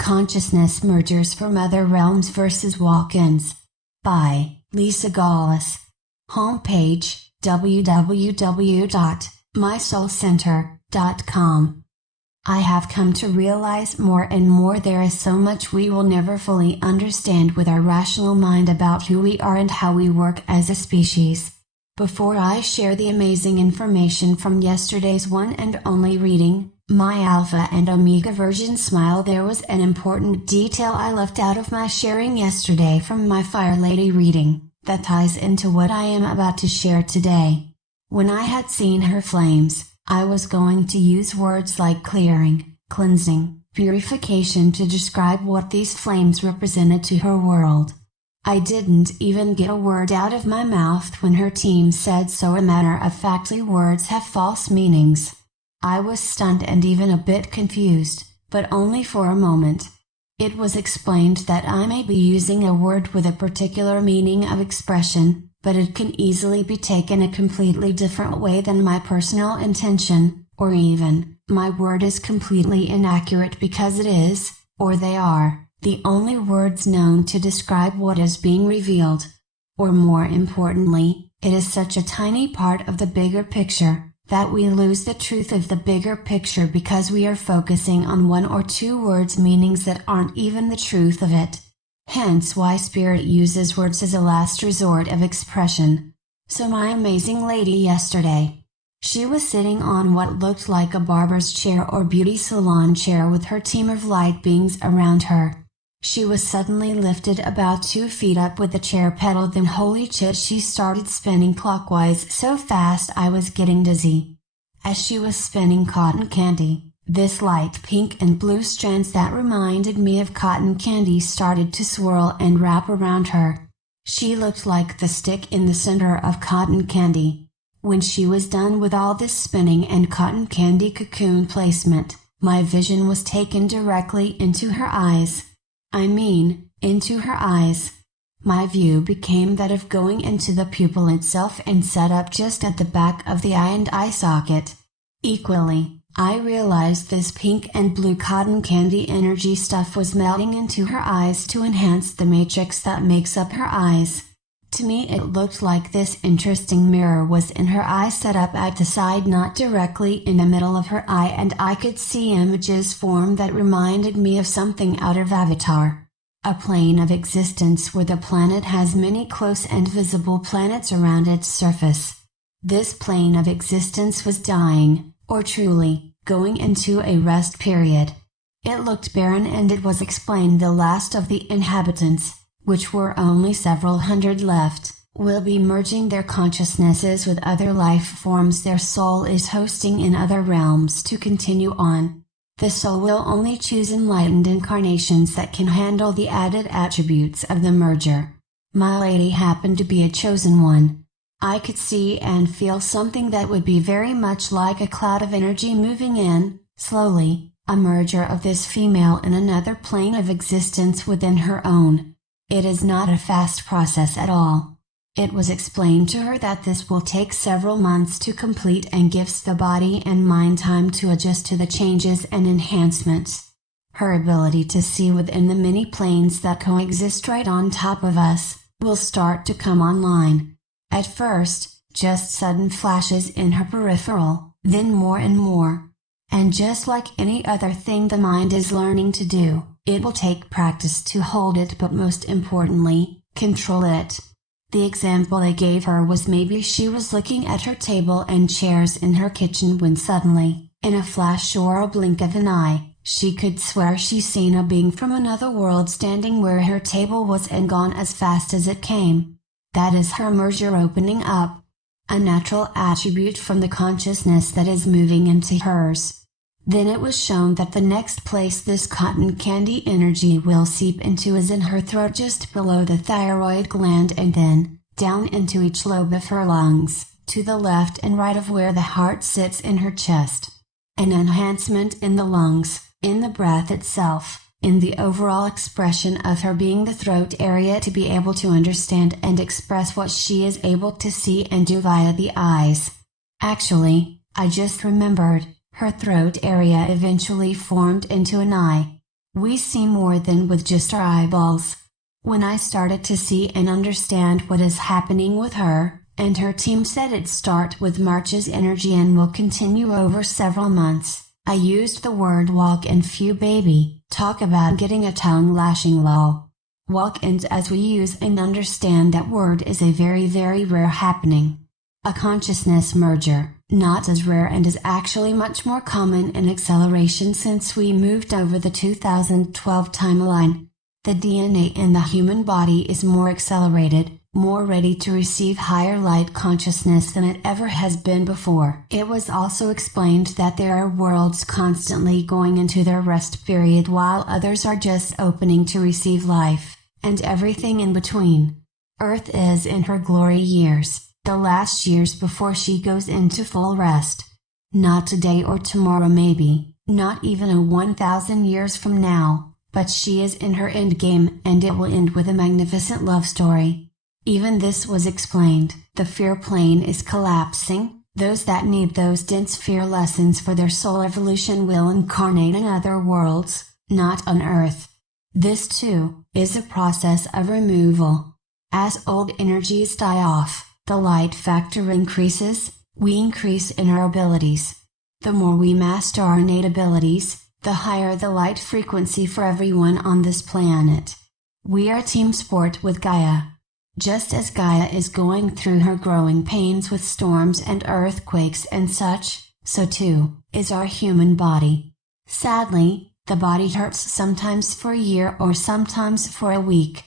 Consciousness Mergers from Other Realms vs. Walk-ins. By Lisa Gawlas. Homepage www.mysoulcenter.com. I have come to realize more and more there is so much we will never fully understand with our rational mind about who we are and how we work as a species. Before I share the amazing information from yesterday's one and only reading, my Alpha and Omega version smile, there was an important detail I left out of my sharing yesterday from my Fire Lady reading, that ties into what I am about to share today. When I had seen her flames, I was going to use words like clearing, cleansing, purification to describe what these flames represented to her world. I didn't even get a word out of my mouth when her team said so. Matter-of-factly words have false meanings. I was stunned and even a bit confused, but only for a moment. It was explained that I may be using a word with a particular meaning of expression, but it can easily be taken a completely different way than my personal intention, or even, my word is completely inaccurate because it is, or they are, the only words known to describe what is being revealed. Or more importantly, it is such a tiny part of the bigger picture, that we lose the truth of the bigger picture because we are focusing on one or two words' meanings that aren't even the truth of it. Hence why Spirit uses words as a last resort of expression. So my amazing lady yesterday. She was sitting on what looked like a barber's chair or beauty salon chair with her team of light beings around her. She was suddenly lifted about 2 feet up with the chair pedal, then holy shit, she started spinning clockwise so fast I was getting dizzy. As she was spinning cotton candy, this light pink and blue strands that reminded me of cotton candy started to swirl and wrap around her. She looked like the stick in the center of cotton candy. When she was done with all this spinning and cotton candy cocoon placement, my vision was taken directly into her eyes. I mean, into her eyes. My view became that of going into the pupil itself and set up just at the back of the eye and eye socket. Equally, I realized this pink and blue cotton candy energy stuff was melting into her eyes to enhance the matrix that makes up her eyes. To me it looked like this interesting mirror was in her eye, set up at the side, not directly in the middle of her eye, and I could see images form that reminded me of something out of Avatar. A plane of existence where the planet has many close and visible planets around its surface. This plane of existence was dying, or truly, going into a rest period. It looked barren, and it was explained the last of the inhabitants, which were only several hundred left, will be merging their consciousnesses with other life forms their soul is hosting in other realms to continue on. The soul will only choose enlightened incarnations that can handle the added attributes of the merger. My lady happened to be a chosen one. I could see and feel something that would be very much like a cloud of energy moving in, slowly, a merger of this female in another plane of existence within her own. It is not a fast process at all. It was explained to her that this will take several months to complete and gives the body and mind time to adjust to the changes and enhancements. Her ability to see within the many planes that coexist right on top of us, will start to come online. At first, just sudden flashes in her peripheral, then more and more. And just like any other thing the mind is learning to do, it will take practice to hold it, but most importantly, control it. The example I gave her was maybe she was looking at her table and chairs in her kitchen when suddenly, in a flash or a blink of an eye, she could swear she seen a being from another world standing where her table was and gone as fast as it came. That is her merger opening up. A natural attribute from the consciousness that is moving into hers. Then it was shown that the next place this cotton candy energy will seep into is in her throat, just below the thyroid gland, and then, down into each lobe of her lungs, to the left and right of where the heart sits in her chest. An enhancement in the lungs, in the breath itself, in the overall expression of her being, the throat area, to be able to understand and express what she is able to see and do via the eyes. Actually, I just remembered. Her throat area eventually formed into an eye. We see more than with just our eyeballs. When I started to see and understand what is happening with her, and her team said it start with March's energy and will continue over several months, I used the word walk and few baby, talk about getting a tongue lashing lol. Walk-ins as we use and understand that word is a very very rare happening. A consciousness merger, not as rare and is actually much more common in acceleration since we moved over the 2012 timeline. The DNA in the human body is more accelerated, more ready to receive higher light consciousness than it ever has been before. It was also explained that there are worlds constantly going into their rest period while others are just opening to receive life, and everything in between. Earth is in her glory years, the last years before she goes into full rest. Not today or tomorrow maybe, not even a 1,000 years from now. But she is in her endgame and it will end with a magnificent love story. Even this was explained, the fear plane is collapsing, those that need those dense fear lessons for their soul evolution will incarnate in other worlds, not on Earth. This too, is a process of removal. As old energies die off, the light factor increases, we increase in our abilities. The more we master our innate abilities, the higher the light frequency for everyone on this planet. We are team sport with Gaia. Just as Gaia is going through her growing pains with storms and earthquakes and such, so too, is our human body. Sadly, the body hurts sometimes for a year or sometimes for a week.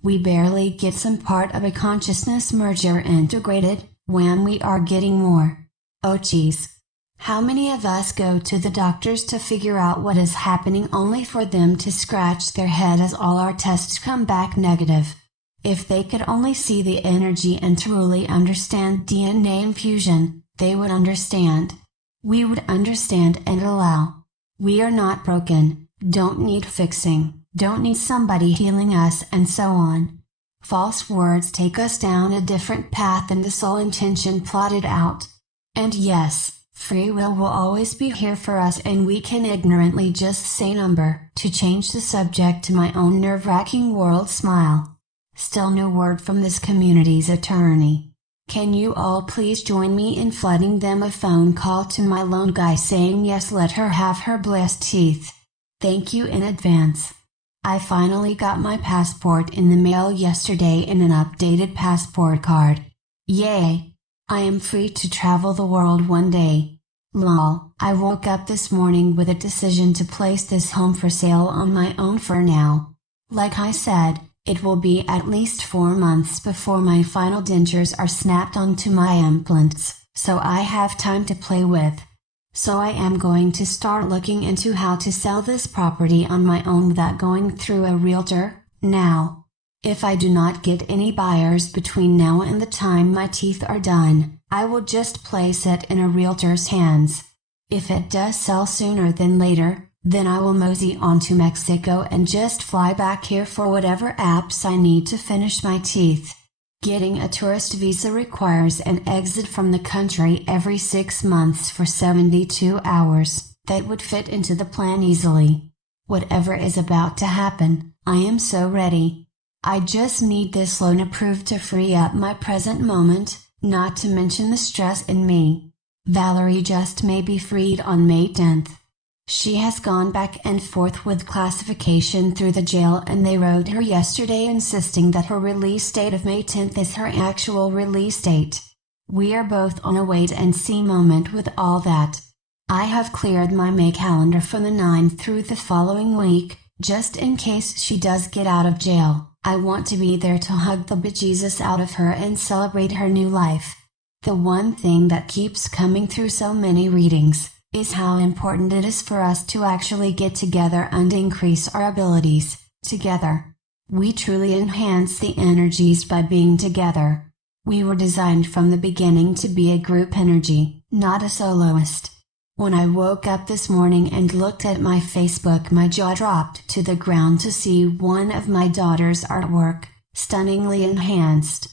We barely get some part of a consciousness merger integrated, when we are getting more. Oh geez. How many of us go to the doctors to figure out what is happening only for them to scratch their head as all our tests come back negative? If they could only see the energy and truly understand DNA infusion, they would understand. We would understand and allow. We are not broken, don't need fixing, don't need somebody healing us and so on. False words take us down a different path than the soul intention plotted out. And yes, free will always be here for us and we can ignorantly just say number, to change the subject to my own nerve-wracking world smile. Still no word from this community's attorney. Can you all please join me in flooding them a phone call to my lone guy saying yes, let her have her blessed teeth. Thank you in advance. I finally got my passport in the mail yesterday in an updated passport card. Yay! I am free to travel the world one day. Lol, I woke up this morning with a decision to place this home for sale on my own for now. Like I said, it will be at least 4 months before my final dentures are snapped onto my implants, so I have time to play with. So I am going to start looking into how to sell this property on my own without going through a realtor, now. If I do not get any buyers between now and the time my teeth are done, I will just place it in a realtor's hands. If it does sell sooner than later, then I will mosey on to Mexico and just fly back here for whatever apps I need to finish my teeth. Getting a tourist visa requires an exit from the country every 6 months for 72 hours. That would fit into the plan easily. Whatever is about to happen, I am so ready. I just need this loan approved to free up my present moment, not to mention the stress in me. Valerie just may be freed on May 10th. She has gone back and forth with classification through the jail and they wrote her yesterday insisting that her release date of May 10th is her actual release date. We are both on a wait and see moment with all that. I have cleared my May calendar from the 9th through the following week, just in case she does get out of jail. I want to be there to hug the bejesus out of her and celebrate her new life. The one thing that keeps coming through so many readings is how important it is for us to actually get together and increase our abilities, together. We truly enhance the energies by being together. We were designed from the beginning to be a group energy, not a soloist. When I woke up this morning and looked at my Facebook, my jaw dropped to the ground to see one of my daughter's artwork, stunningly enhanced.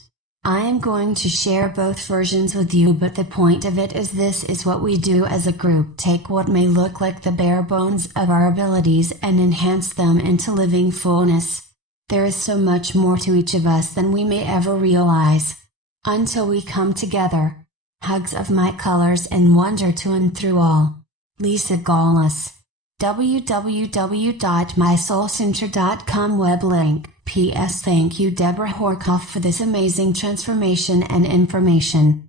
I am going to share both versions with you, but the point of it is this is what we do as a group: take what may look like the bare bones of our abilities and enhance them into living fullness. There is so much more to each of us than we may ever realize. Until we come together. Hugs of my colors and wonder to and through all. Lisa Gawlas. www.mysoulcenter.com web link. P.S. Thank you Deborah Horkoff for this amazing transformation and information.